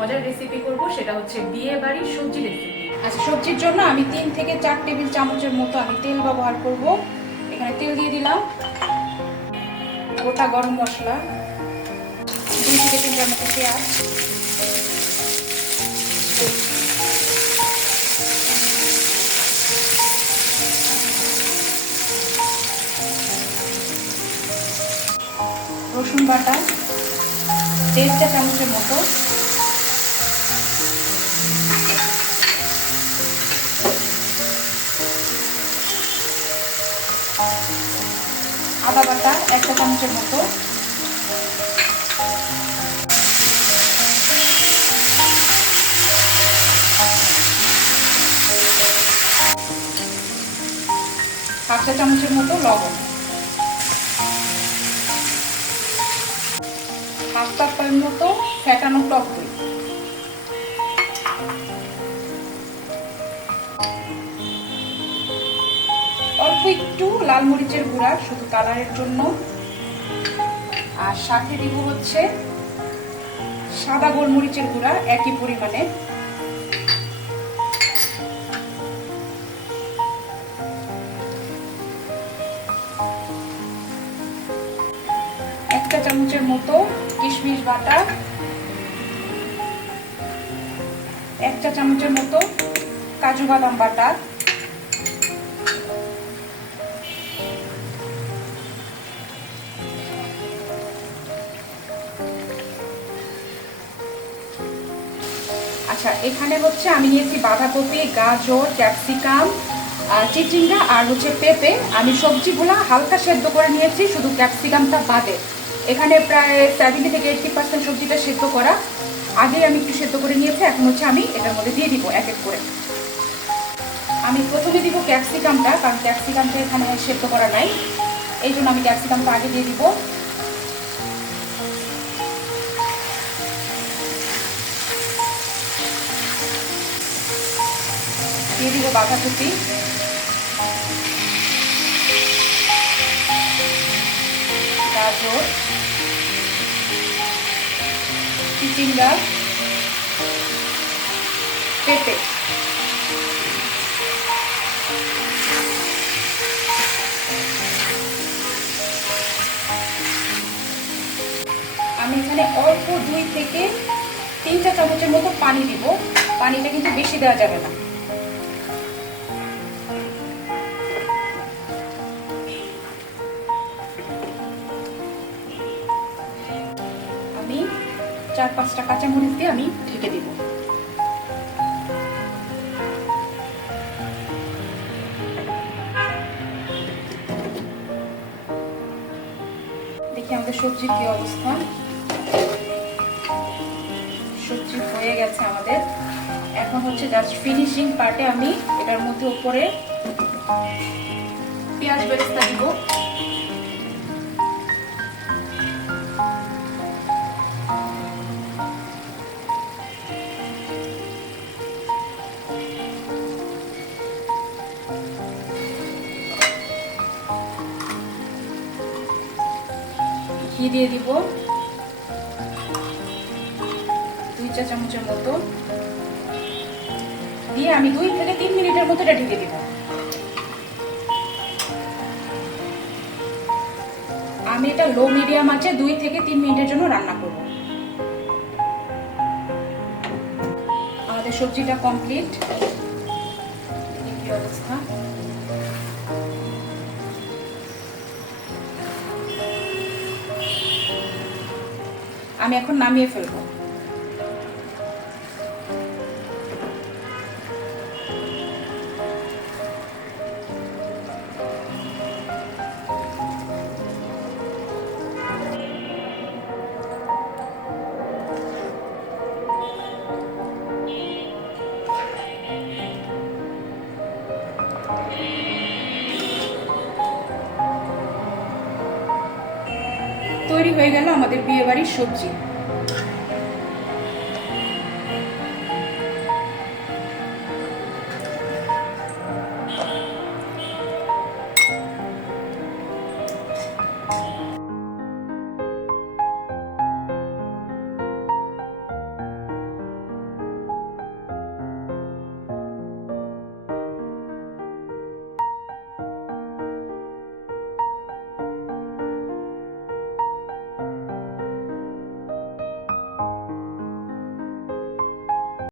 মজার রেসিপি করব, সেটা হচ্ছে বিয়ে বাড়ির সবজি রেসিপি। আচ্ছা, সবজির জন্য আমি 3 থেকে 4 টেবিল চামচের মতো আমি তেল ব্যবহার করব। এখানে তেল দিয়ে দিলাম, গোটা গরম মশলা, 2 থেকে 3টার মতো পেঁয়াজ, রসুন বাটা 1.5 চা চামচের মতো, আদা বাটা 1 চা চামচের মতো, হাফ চা চামচের মতো লবণ, হাফ কাপের মতো ফেটানো টক দই, অল্প একটু লাল মরিচের গুঁড়া শুধু কালারের জন্য, আর সাথে দিব হচ্ছে সাদা গোলমরিচের গুঁড়া একই পরিমাণে, একটা চামচের মতো কিশমিশ বাটা, 1 চা চামচের মতো কাজু বাদাম বাটা, আচ্ছা এখানে হচ্ছে আমি নিয়েছি বাঁধাকপি, গাজর, ক্যাপসিকাম, চিচিঙ্গা আর হচ্ছে পেঁপে। আমি সবজিগুলা হালকা সেদ্ধ করে নিয়েছি, শুধু ক্যাপসিকামটা বাদে। এখানে প্রায় 70 থেকে 80% সবজিটা সেদ্ধ করা, আগে আমি একটু সেদ্ধ করে নিয়েছি। এখন হচ্ছে আমি এটার মধ্যে দিয়ে দিব এক এক করে। আমি প্রথমে দিব ক্যাপসিকামটা, কারণ ক্যাপসিকামটা এখানে সেদ্ধ করা নাই, এই জন্য আমি ক্যাপসিকামটা আগে দিয়ে দিব। দিয়ে দিব বাঁধাকপি, গাজর, চিচিঙ্গা, পেঁপে। আমি এখানে অল্প 2 থেকে 3 চা চামচের মতো পানি দিব। পানিটা কিন্তু বেশি দেওয়া যাবে না। আমি 4-5টা কাঁচামরিচ দিয়ে আমি ঢেকে দিব। দেখি আমাদের সবজির কি অবস্থা। সবজি হয়ে গেছে আমাদের। এখন হচ্ছে জাস্ট ফিনিশিং পার্টে আমি এটার মধ্যে উপরে পেঁয়াজ বেরেস্তা দিব। ঘি দিয়ে দিব 2 চা চামচের মতো, দিয়ে আমি 2 থেকে 3 মিনিটের মতো এটা ঢেকে দিব। আমি এটা লো মিডিয়াম আঁচে 2 থেকে 3 মিনিটের জন্য রান্না করব। আমাদের সবজিটা কমপ্লিট। কি অবস্থা। আমি এখন নামিয়ে ফেলবো। তৈরি হয়ে গেল আমাদের বিয়ে বাড়ির সবজি।